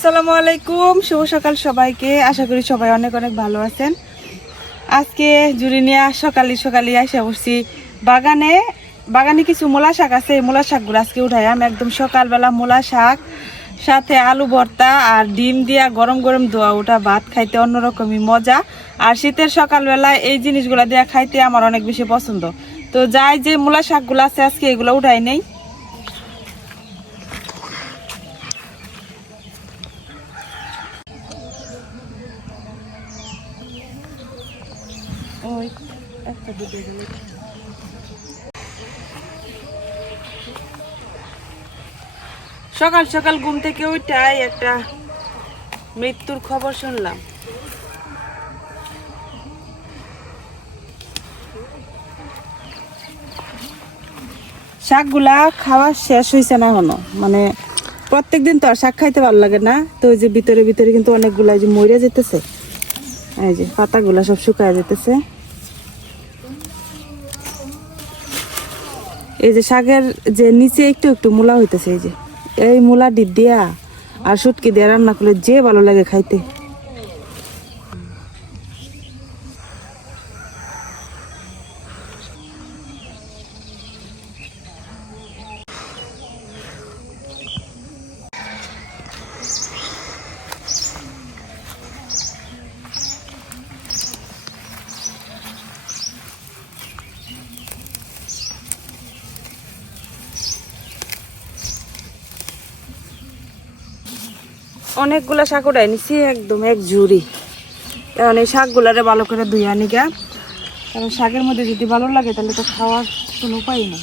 আসসালামু আলাইকুম, শুভ সকাল সবাইকে। আশা করি সবাই অনেক অনেক ভালো আছেন। আজকে জুরিনিয়া সকালে সকালে এসে বসছি বাগানে। বাগানে কিছু মূলা শাক আছে, এই মূলা শাকগুলো আজকে উঠাই। আমি একদম সকালবেলা মূলা শাক, সাথে আলু ভর্তা আর ডিম দিয়া গরম গরম দোয়া ওটা ভাত খাইতে অন্যরকমই মজা। আর শীতের সকালবেলা এই জিনিসগুলো দিয়া খাইতে আমার অনেক বেশি পছন্দ। তো যাই যে মূলা শাকগুলো আছে আজকে এগুলো উঠাই নেই। সকাল সকাল ঘুম থেকে ওইটাই একটা মৃত্যুর খবর শুনলাম। শাকগুলা খাওয়া শেষ হয়েছে না এখনও। মানে প্রত্যেকদিন তো আর শাক খাইতে ভালো লাগে না। তো ওই যে ভিতরে ভিতরে কিন্তু অনেকগুলা যে মরে যেতেছে। এই যে পাতাগুলা সব শুকায় যেতেছে। এই যে শাকের যে নিচে একটু একটু মূলা হইতেছে, এই যে। এই মূলা ডিপ দিয়া আর সুটকি দিয়ে রান্না করলে যে ভালো লাগে খাইতে। অনেকগুলা শাক উঠাই নিছি, একদম এক ঝুড়ি। কারণ এই শাকগুলারে ভালো করে ধুয়ে আনি গা কারণ শাকের মধ্যে যদি ভালো লাগে, তাহলে তো খাওয়ার কোনো উপায় নেই।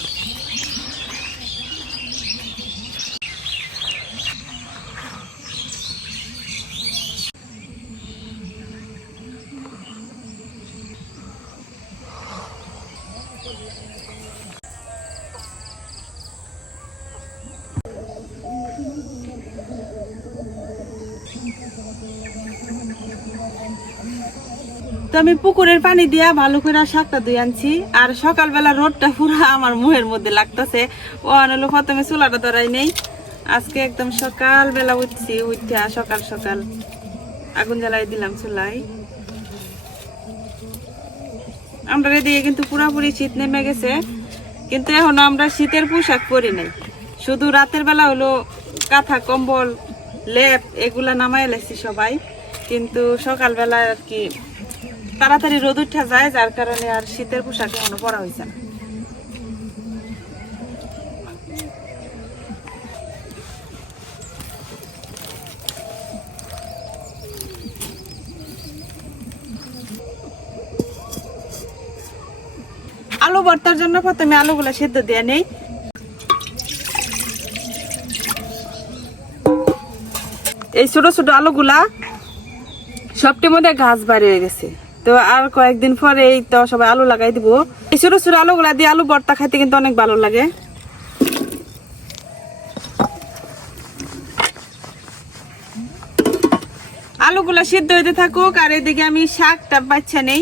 আমি পুকুরের পানি দিয়া ভালো করে শাকটা ধুই আনছি, আর সকালবেলা রোদটা পুরো আমার মুহের মধ্যে লাগতেছে। ও আনলো প্রথমে চুলাটা ধরাই নেই। আজকে একদম সকালবেলা উঠছি উঠা সকাল সকাল। আগুন জ্বালাই দিলাম চুলাই আমরা এদিকে কিন্তু পুরাপুরি শীত নেমে গেছে, কিন্তু এখনও আমরা শীতের পোশাক পরি নাই। শুধু রাতের বেলা হলো কাঁথা, কম্বল, লেপ, এগুলা নামাই লাগছি সবাই। কিন্তু সকালবেলা আর কি তাড়াতাড়ি রোদ উঠা যায়, যার কারণে আর শীতের পোশাক এখনও পরা হয়েছে না। আলু ভর্তার জন্য প্রথমে আলুগুলো সেদ্ধ দিয়ে নেই। এই ছোট ছোট আলুগুলা সবটির মধ্যে ঘাস বাড়িয়ে গেছে। তো আর কয়েকদিন পরে এই তো সবাই আলু লাগাই দিব। এই ছোট ছোট আলুগুলা দিয়ে আলু বর্তা খাইতে কিন্তু অনেক ভালো লাগে। আলুগুলা সিদ্ধ হইতে থাকুক, আর এদিকে আমি শাকটা বাচ্চা নেই।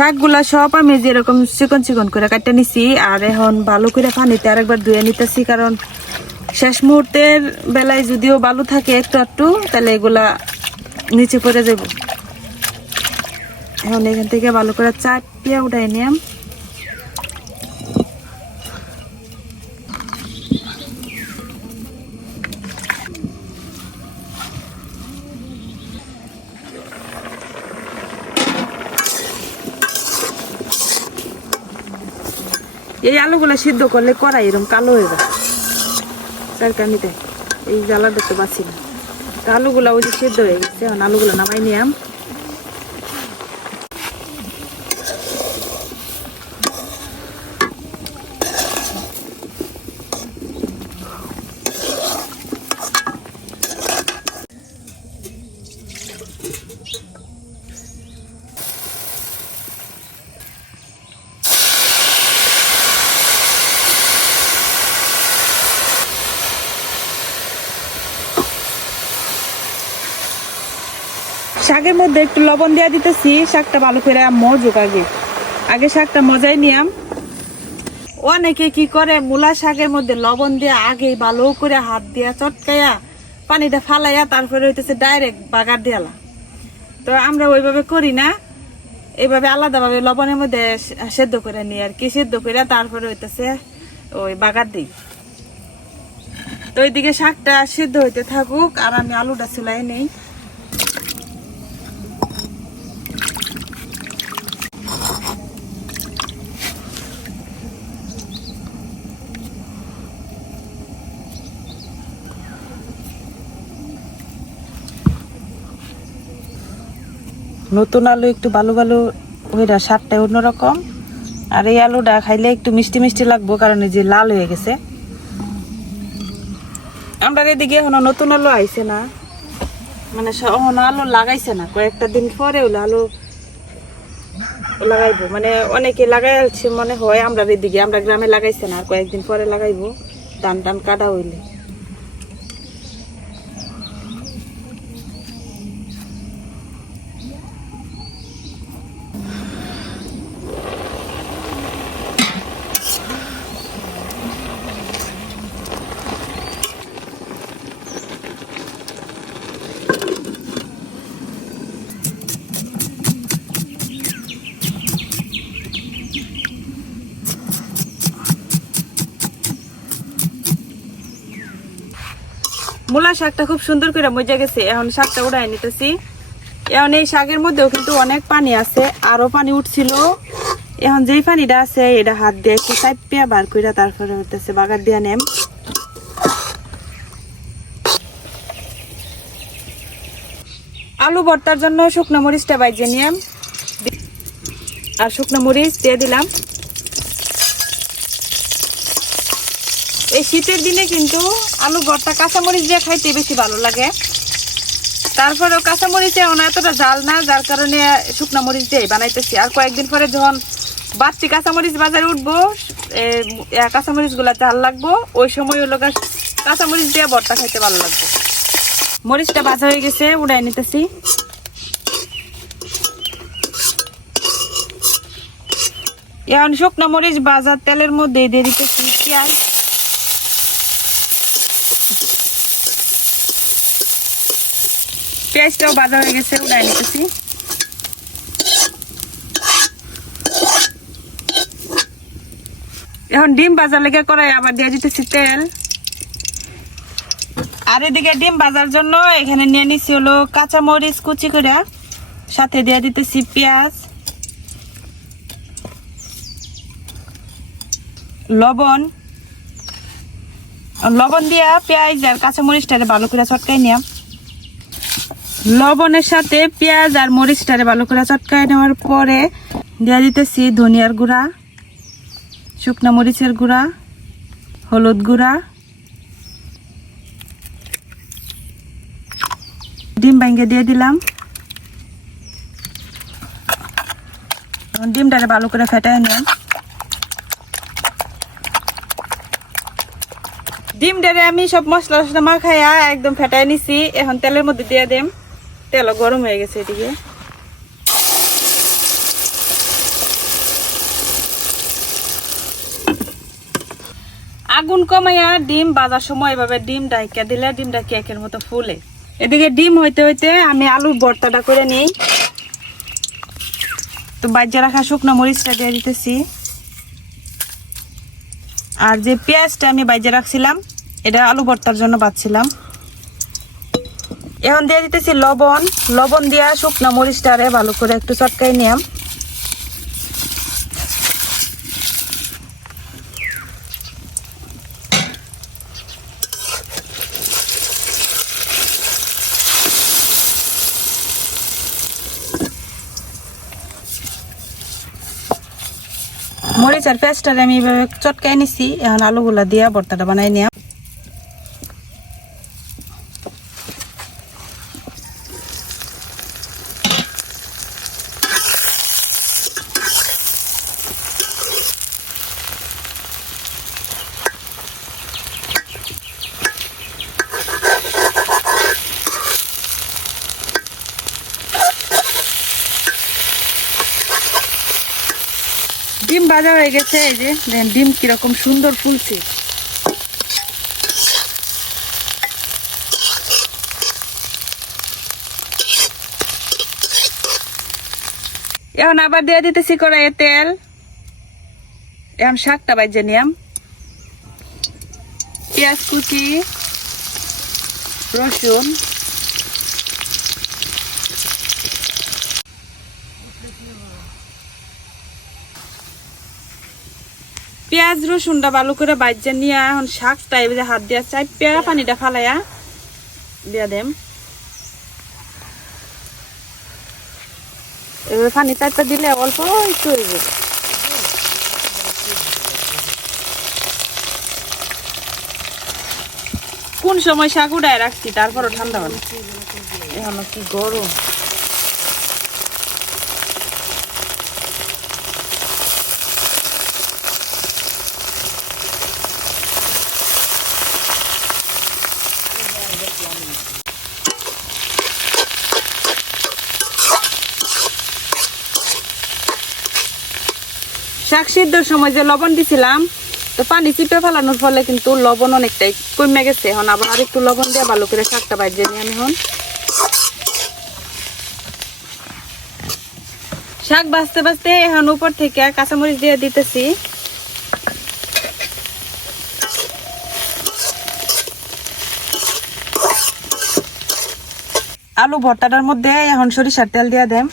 শাকগুলা সব আমি যেরকম চিকন চিকন করে কাটতে নিছি, আর এখন ভালো করে পানিতে আরেকবার ধুয়ে নিতেছি, কারণ শেষ মুহূর্তের বেলায় যদিও বালু থাকে একটু একটু তাহলে এগুলা নিচে পড়ে যাব এখন এখান থেকে ভালো করে চাপিয়ে উঠাই নিলাম এই আলুগুলো সিদ্ধ করলে কড়াই এরকম কালো হয়ে যায়। তরকারিতে এই জ্বালা দেখতে পাচ্ছি না। তো আলুগুলো ওই যে সিদ্ধ হয়ে গেছে আলুগুলো নামাই নিয়াম শাকের মধ্যে একটু লবণ দেওয়া দিতেছি, শাকটা ভালো করে মজুক আগে। আগে শাকটা মজাই নিয়াম। অনেকে কি করে, মূলা শাকের মধ্যে লবণ দিয়ে আগে ভালো করে হাত দিয়া চটকাইয়া পানিটা ফালাইয়া তারপরে হইতেছে ডাইরেক্ট বাগার দিয়ালা। তো আমরা ওইভাবে করি না। এইভাবে আলাদাভাবে লবণের মধ্যে সেদ্ধ করে নিই আর কি, সেদ্ধ করে তারপরে হইতেছে ওই বাগার দিই। তো ওইদিকে শাকটা সেদ্ধ হইতে থাকুক আর আমি আলুটা চুলাই নেই। নতুন আলু একটু ভালো ভালো ওইটা স্বাদটা অন্যরকম। আর এই আলুটা খাইলে একটু মিষ্টি মিষ্টি লাগবো কারণ এই যে লাল হয়ে গেছে। আমরা এদিকে এখনও নতুন আলু আইছে না। মানে এখনও আলু লাগাইছে না। কয়েকটা দিন পরে হলো আলু লাগাইবো। মানে অনেকে লাগাইছে মনে হয় আমরা এদিকে, আমরা গ্রামে লাগাইছে না। আর কয়েকদিন পরে লাগাইবো। ধান টান কাটা হইলে। মূলা শাকটা খুব সুন্দর করে মজা গেছে। এখন শাকটা উড়াই নিতেছি। এখন এই শাকের মধ্যেও কিন্তু অনেক পানি আছে আরও পানি উঠছিল। এখন যেই পানিটা আছে, এটা হাত দিয়ে একটু চাপিয়া বার করে তারপরে হইতেছে বাগার দিয়া নেম। আলু ভর্তার জন্য শুকনো মরিচটা বাইজে নিলাম আর শুকনো মরিচ দিয়ে দিলাম। এই শীতের দিনে কিন্তু আলু ভর্তা কাঁচামরিচ দিয়ে খাইতে বেশি ভালো লাগে। তারপরেও কাঁচামরিচে এখন এতটা জাল না যার কারণে শুকনা মরিচ দিয়ে বানাইতেছি। আর কয়েকদিন পরে যখন বাড়তি কাঁচামরিচ বাজারে উঠবো এ, এ, কাঁচামরিচগুলা জাল লাগবো ওই সময় হলো কাঁচামরিচ দিয়ে ভর্তা খাইতে ভালো লাগবে। মরিচটা ভাজা হয়ে গেছে উড়াই নিতেছি। এখন শুকনো মরিচ বাজার তেলের মধ্যে দিয়ে দিতেছি পেঁয়াজ। পেঁয়াজটাও বাজা হয়ে গেছে, উড়াই নিতেছি। এখন ডিম বাজার লেগে করাই আবার দিয়ে দিতেছি তেল। আর এদিকে ডিম বাজার জন্য এখানে নিয়ে নিছি হলো কাঁচা মরিচ কুচি করে, সাথে দিয়ে দিতেছি পেঁয়াজ। লবণ। লবণ দিয়া পেঁয়াজ আর কাঁচা মরিচটারে ভালো করে চটকাই নিয়াম লবণের সাথে পেঁয়াজ আর মরিচটারে ভালো করে চটকায় নেওয়ার পরে দিয়ে দিতেছি ধনিয়ার গুঁড়া, শুকনো মরিচের গুঁড়া, হলুদ গুঁড়া, ডিম ভাঙ্গে দিয়ে দিলাম। ডিমটারে ভালো করে ফেটায় নিলাম ডিমটারে আমি সব মশলা টসলা মাখাইয়া একদম ফেটাই নিছি। এখন তেলের মধ্যে দিয়ে দেম। তেল গরম হয়ে গেছে এদিকে। আগুন কমাইয়া ডিম বাজার সময় এভাবে ডিম ডাইকা দিলে ডিমটা কেকের মতো ফুলে। এদিকে ডিম হইতে হইতে আমি আলুর বর্তাটা করে নিই। তো বাজ্যা রাখা শুকনো মরিচটা দিয়ে দিতেছি। আর যে পেঁয়াজটা আমি বাজ্যা রাখছিলাম, এটা আলু বর্তার জন্য বাঁচছিলাম। এখন দিয়ে দিতেছি লবণ। লবণ দিয়া শুকনো মরিচটারে ভালো করে একটু চটকাই নিয়াম। মরিচ আর পেঁয়াজটারে আমি এইভাবে চটকাই নিছি। এখন আলুগুলা দিয়া ভর্তাটা বানাই নিয়াম। ডিম ভাজা হয়ে গেছে, এই যে ডিম কীরকম সুন্দর ফুলছে। এখন আবার দিয়ে দিতেছি কড়াইয়ে তেল। এখন শাকটা বাজে নিয়াম। পেঁয়াজ কুচি, রসুন। পেঁয়াজ রসুনটা ভালো করে বাজ্যা নিয়ে এখন শাকটা এবার হাত দিয়া চাই পেয়ারা পানিটা ফালাইয়া দিয়া দেম। এবার পানি টাইপটা দিলে অল্প একটু হইব কোন সময় শাক উঠায় রাখছি, তারপরও ঠান্ডা হবে এখন কি গরম? শাক সিদ্ধর সময় যে লবণ দিছিলাম, তো পানি চিপে ফেলানোর ফলে কিন্তু লবণ অনেকটাই কমে গেছে। এখন আবার আর একটু লবণ দিয়ে ভালো করে শাকটা বাজিয়ে নিই আমি এখন। শাক বাঁচতে বাঁচতে এখন উপর থেকে কাঁচামরিচ দিয়ে দিতেছি। আলু ভর্তাটার মধ্যে এখন সরিষার তেল দিয়ে দেম।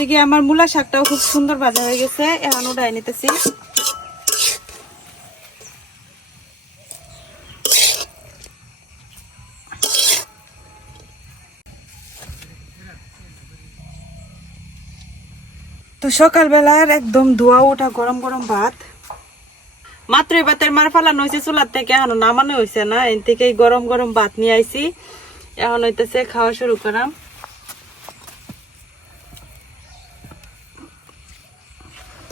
এদিকে আমার মূলা শাকটাও খুব সুন্দর ভাজা হয়ে গেছে। এখন উঠাই নিতেছি। তো সকালবেলার একদম ধোয়া ওঠা গরম গরম ভাত। মাত্র এই ভাতের মার ফালানো হয়েছে চুলার থেকে, এখনও নামানো হয়েছে না। এর থেকে গরম গরম ভাত নিয়ে আইছি। এখন হইতেছে খাওয়া শুরু করাম।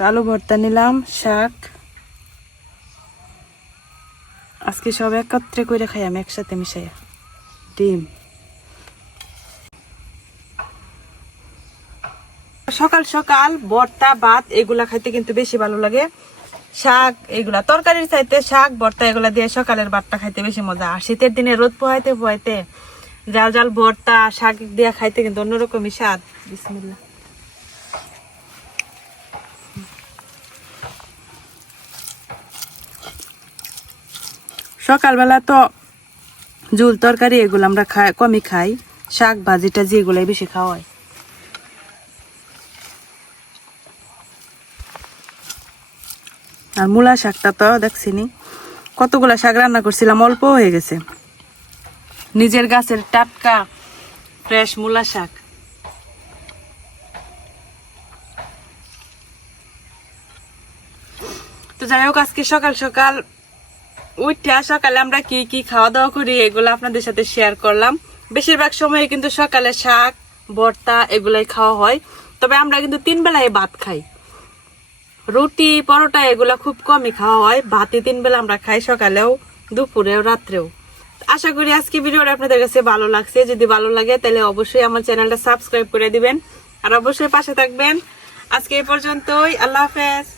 আলু ভর্তা নিলাম, শাক। আজকে সব একত্রে করে খাই, আমি একসাথে মিশাইয়া। ডিম। সকাল সকাল ভর্তা, ভাত এগুলা খাইতে কিন্তু বেশি ভালো লাগে। শাক এগুলা, তরকারির চাইতে শাক, ভর্তা এগুলা দিয়ে সকালের ভাতটা খাইতে বেশি মজা। আর শীতের দিনে রোদ পোহাইতে পোহাইতে জাল জাল ভর্তা, শাক দিয়ে খাইতে কিন্তু অন্যরকমই স্বাদ। বিসমিল্লাহ। সকালবেলা তো জুল তরকারি এগুলো আমরা খাই, কমই খাই। শাক, ভাজি, টাজি এগুলাই বেশি খাওয়া হয়। আর মূলা শাকটা তো দেখছিনি। কতগুলো শাক রান্না করছিলাম, অল্প হয়ে গেছে। নিজের গাছের টাটকা, ফ্রেশ মূলা শাক। তো যাই হোক, আজকে সকাল সকাল উঠা সকালে আমরা কি কি খাওয়া দাওয়া করি এগুলো আপনাদের সাথে শেয়ার করলাম। বেশিরভাগ সময় কিন্তু সকালে শাক, ভর্তা এগুলাই খাওয়া হয়। তবে আমরা কিন্তু তিন বেলায় ভাত খাই। রুটি, পরোটা এগুলা খুব কমই খাওয়া হয়। ভাতই তিন বেলা আমরা খাই সকালেও, দুপুরেও, রাত্রেও। আশা করি আজকে ভিডিওটা আপনাদের কাছে ভালো লাগছে। যদি ভালো লাগে তাহলে অবশ্যই আমার চ্যানেলটা সাবস্ক্রাইব করে দিবেন। আর অবশ্যই পাশে থাকবেন। আজকে এই পর্যন্তই। আল্লাহ হাফেজ।